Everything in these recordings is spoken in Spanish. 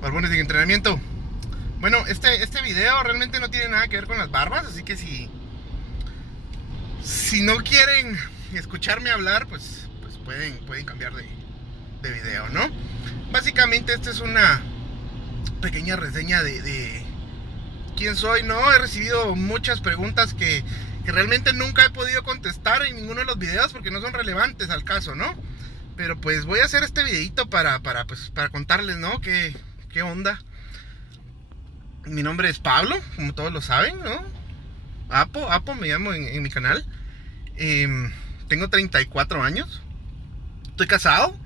Barbones de entrenamiento. Bueno, este video realmente no tiene nada que ver con las barbas, así que si no quieren escucharme hablar, pues pueden cambiar de video, ¿no? Básicamente esta es una pequeña reseña de quién soy, ¿no? He recibido muchas preguntas que realmente nunca he podido contestar en ninguno de los videos porque no son relevantes al caso, ¿no? Pero pues voy a hacer este videito para contarles, ¿no? ¿Qué onda? Mi nombre es Pablo, como todos lo saben, ¿no? Apo me llamo en mi canal. Tengo 34 años. Estoy casado.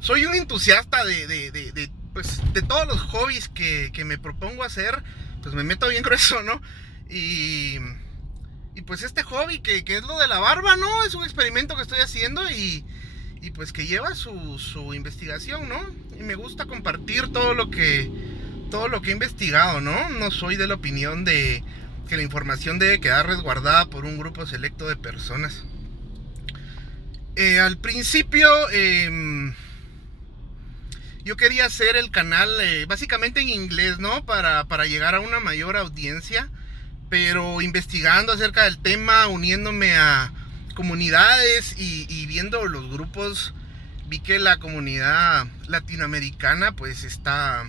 Soy un entusiasta de todos los hobbies que me propongo hacer. Pues me meto bien grueso, ¿no? Y pues este hobby que es lo de la barba, ¿no? Es un experimento que estoy haciendo y pues que lleva su investigación, ¿no? Y me gusta compartir todo lo que he investigado, ¿no? No soy de la opinión de que la información debe quedar resguardada por un grupo selecto de personas. Al principio yo quería hacer el canal básicamente en inglés, ¿no? Para llegar a una mayor audiencia, pero investigando acerca del tema, uniéndome a comunidades y viendo los grupos, vi que la comunidad latinoamericana pues está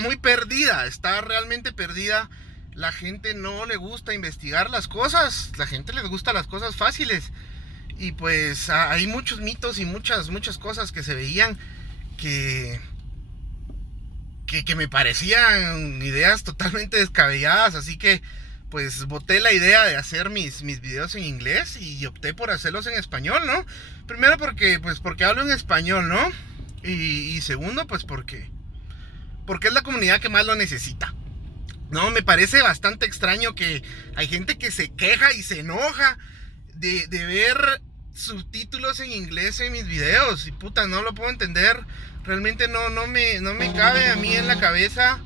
muy perdida, está realmente perdida. La gente no le gusta investigar las cosas, la gente les gusta las cosas fáciles. Y pues hay muchos mitos y muchas cosas que se veían que me parecían ideas totalmente descabelladas, así que pues boté la idea de hacer mis videos en inglés y opté por hacerlos en español, ¿no? Primero porque hablo en español, ¿no? Y segundo pues porque es la comunidad que más lo necesita. No, me parece bastante extraño que hay gente que se queja y se enoja de ver subtítulos en inglés en mis videos. Y puta, no lo puedo entender. Realmente no me cabe a mí en la cabeza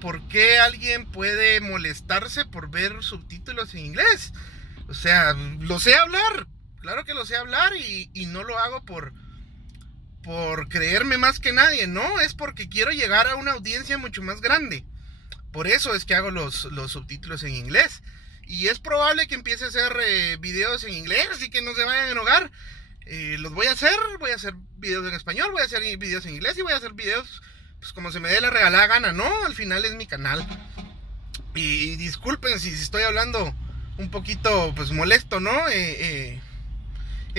por qué alguien puede molestarse por ver subtítulos en inglés. O sea, lo sé hablar. Claro que lo sé hablar y no lo hago por creerme más que nadie. No, es porque quiero llegar a una audiencia mucho más grande. Por eso es que hago los subtítulos en inglés. Y es probable que empiece a hacer videos en inglés, así que no se vayan a enojar. Los voy a hacer videos en español, voy a hacer videos en inglés y voy a hacer videos pues como se me dé la regalada gana, ¿no? Al final es mi canal. Y disculpen si estoy hablando un poquito pues molesto, ¿no? He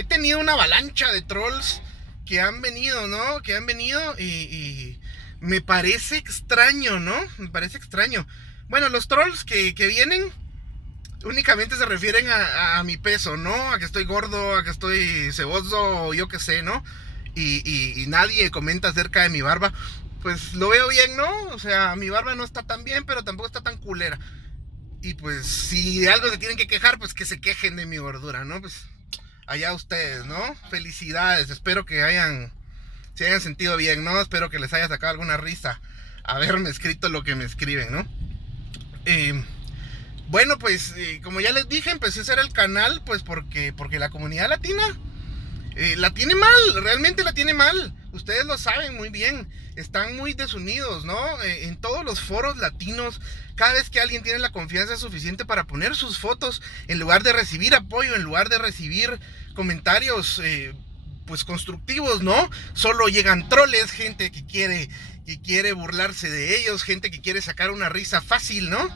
tenido una avalancha de trolls que han venido, ¿no? Que han venido y me parece extraño, ¿no? Me parece extraño. Bueno, los trolls que vienen únicamente se refieren a mi peso, ¿no? A que estoy gordo, a que estoy ceboso, yo qué sé, ¿no? Y nadie comenta acerca de mi barba. Pues lo veo bien, ¿no? O sea, mi barba no está tan bien, pero tampoco está tan culera. Y pues si de algo se tienen que quejar, pues que se quejen de mi gordura, ¿no? Pues allá ustedes, ¿no? Felicidades, espero que se hayan sentido bien, ¿no? Espero que les haya sacado alguna risa haberme escrito lo que me escriben, ¿no? Bueno, pues como ya les dije, empecé a hacer el canal pues porque la comunidad latina la tiene mal, realmente la tiene mal. Ustedes lo saben muy bien, están muy desunidos, ¿no? En todos los foros latinos, cada vez que alguien tiene la confianza suficiente para poner sus fotos, en lugar de recibir apoyo, en lugar de recibir comentarios pues constructivos, ¿no? Solo llegan troles, gente que quiere burlarse de ellos, gente que quiere sacar una risa fácil, ¿no?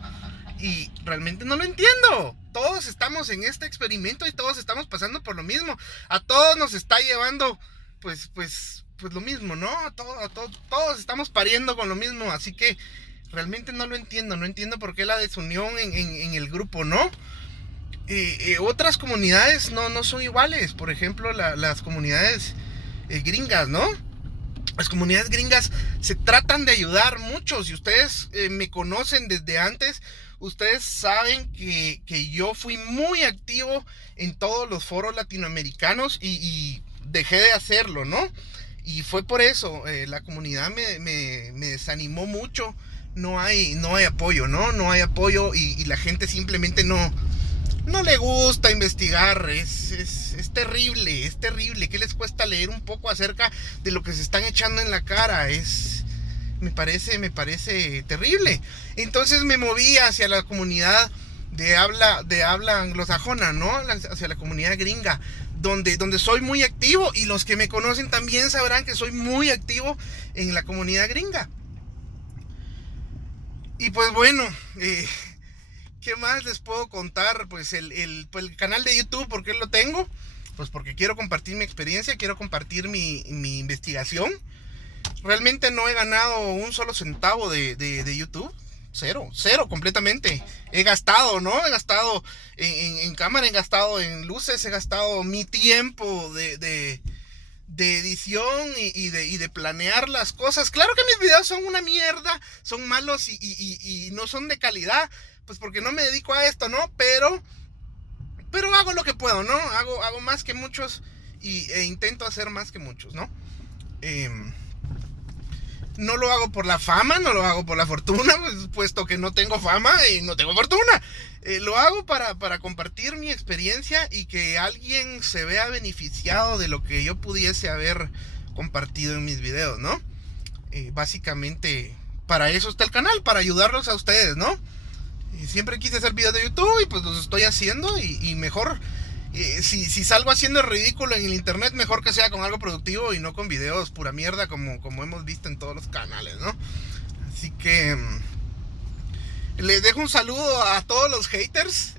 Y realmente no lo entiendo. Todos estamos en este experimento y todos estamos pasando por lo mismo. A todos nos está llevando pues lo mismo, ¿no? Todos estamos pariendo con lo mismo. Así que realmente no lo entiendo. No entiendo por qué la desunión en el grupo, ¿no? Otras comunidades no son iguales. Por ejemplo, las comunidades gringas, ¿no? Las comunidades gringas se tratan de ayudar mucho. Si ustedes me conocen desde antes, ustedes saben que yo fui muy activo en todos los foros latinoamericanos y dejé de hacerlo, ¿no? Y fue por eso, la comunidad me desanimó mucho. No hay apoyo, ¿no? No hay apoyo y la gente simplemente no no le gusta investigar. Es terrible, es terrible. ¿Qué les cuesta leer un poco acerca de lo que se están echando en la cara? Me parece terrible. Entonces me moví hacia la comunidad de habla anglosajona, ¿no? Hacia la comunidad gringa, donde soy muy activo, y los que me conocen también sabrán que soy muy activo en la comunidad gringa. Y pues bueno, ¿qué más les puedo contar? Pues el canal de YouTube, ¿por qué lo tengo? Pues porque quiero compartir mi experiencia, quiero compartir mi investigación. Realmente no he ganado un solo centavo de YouTube. Cero completamente. He gastado, ¿no? He gastado en cámara, he gastado en luces, he gastado mi tiempo de edición y de planear las cosas. Claro que mis videos son una mierda, son malos y no son de calidad, pues porque no me dedico a esto, ¿no? Pero hago lo que puedo, ¿no? Hago más que muchos e intento hacer más que muchos, ¿no? No lo hago por la fama, no lo hago por la fortuna, pues, puesto que no tengo fama y no tengo fortuna. Lo hago para compartir mi experiencia y que alguien se vea beneficiado de lo que yo pudiese haber compartido en mis videos, ¿no? Básicamente, para eso está el canal, para ayudarlos a ustedes, ¿no? Siempre quise hacer videos de YouTube y pues los estoy haciendo, y mejor... si salgo haciendo el ridículo en el internet, mejor que sea con algo productivo y no con videos pura mierda como hemos visto en todos los canales, ¿no? Así que les dejo un saludo a todos los haters.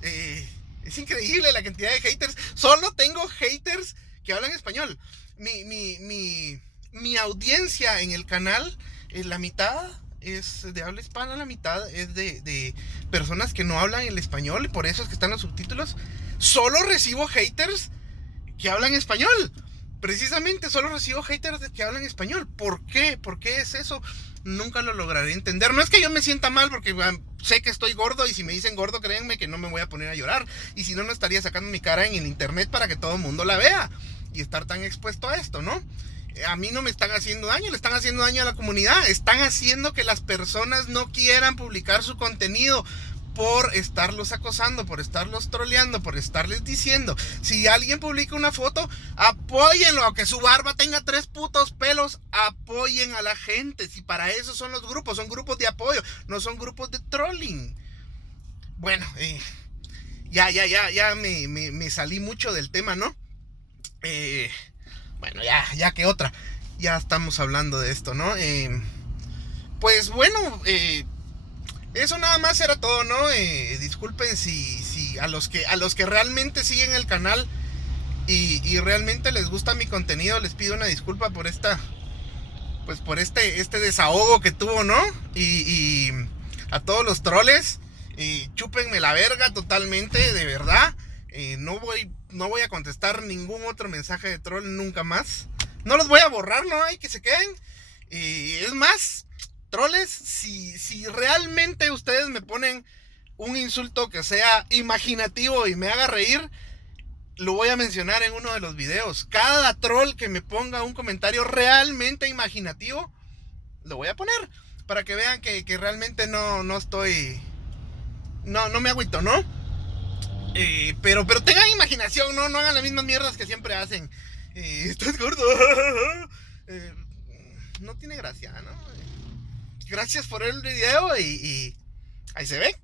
Es increíble la cantidad de haters. Solo tengo haters que hablan español. Mi audiencia en el canal, la mitad es de habla hispana, la mitad es de personas que no hablan el español, y por eso es que están los subtítulos. Solo recibo haters que hablan español. Precisamente solo recibo haters que hablan español. ¿Por qué? ¿Por qué es eso? Nunca lo lograré entender. No es que yo me sienta mal, porque sé que estoy gordo, y si me dicen gordo, créanme que no me voy a poner a llorar. Y si no, no estaría sacando mi cara en el internet para que todo el mundo la vea y estar tan expuesto a esto, ¿no? A mí no me están haciendo daño, le están haciendo daño a la comunidad. Están haciendo que las personas no quieran publicar su contenido por estarlos acosando, por estarlos troleando, por estarles diciendo. Si alguien publica una foto, apóyenlo, aunque su barba tenga 3 putos pelos, apoyen a la gente. Si para eso son los grupos, son grupos de apoyo, no son grupos de trolling. Bueno, ya me salí mucho del tema, ¿no? Bueno, ya que otra, ya estamos hablando de esto, ¿no? Pues bueno, eso nada más era todo, ¿no? Disculpen si a los que realmente siguen el canal y realmente les gusta mi contenido, les pido una disculpa por por este desahogo que tuvo, ¿no? Y a todos los troles, chúpenme la verga totalmente, de verdad. No voy a contestar ningún otro mensaje de troll nunca más. No los voy a borrar, no hay que se queden. Es más, troles, si realmente ustedes me ponen un insulto que sea imaginativo y me haga reír, lo voy a mencionar en uno de los videos. Cada troll que me ponga un comentario realmente imaginativo, lo voy a poner para que vean que realmente no estoy... No me agüito, ¿no? Pero tengan imaginación, no hagan las mismas mierdas que siempre hacen. Estás gordo. No tiene gracia, ¿no? Gracias por el video y ahí se ve.